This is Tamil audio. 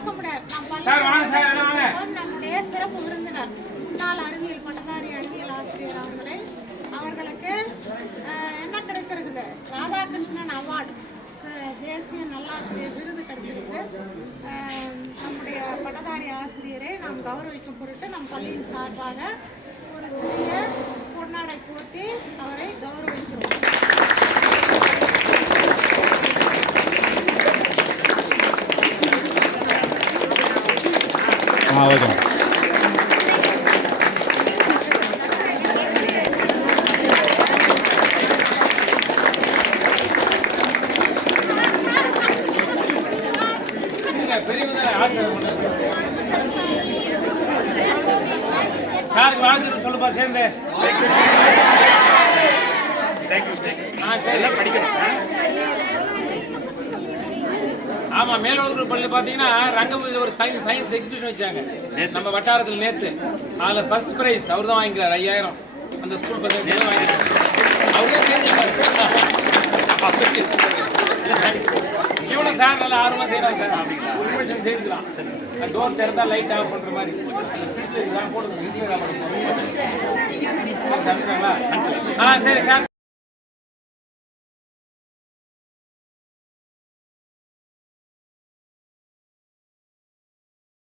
மறக்க முடியாது. நம்முடைய சிறப்பு விருந்தினர் முன்னாள் அறிவியல் பட்டதாரி அறிவியல் ஆசிரியர் அவர்களுக்கு என்ன கிடைக்கிறது? ராதாகிருஷ்ணன் அவார்டு, தேசிய நல்லாசிரியர் விருது கிடைச்சிருக்கு. நம்முடைய பட்டதாரி ஆசிரியரை நாம் கௌரவிக்கும் பொருட்டு நம் பள்ளியின் சார்பாக ஒரு சிறிய பொன்னாடை போட்டி அவரை கௌரவிக்கிறோம். சார் வாழ்த்து சொல்லுப்பா சேர்ந்து. ஆமா, மேலூர் பள்ளியில் பார்த்தீங்கன்னா ரங்கபூரில் ஒரு சயின்ஸ் எக்ஸிபிஷன் வச்சாங்க நம்ம வட்டாரத்தில் நேற்று. அதில் ஃபர்ஸ்ட் ப்ரைஸ் அவர் தான் வாங்கிக்கிறார், 5000. அந்த ஸ்கூல் பசங்க வாங்கிட்டார். அவரே சேர்ந்துருக்காரு. இவனும் சார் நல்லா ஆர்வமாக செய்யறாங்க சார். ஒரு நிமிஷம் செய்துக்கலாம். டோர் திறந்தா லைட் ஆஃப் பண்ற மாதிரி போடுங்க. சரி சார்.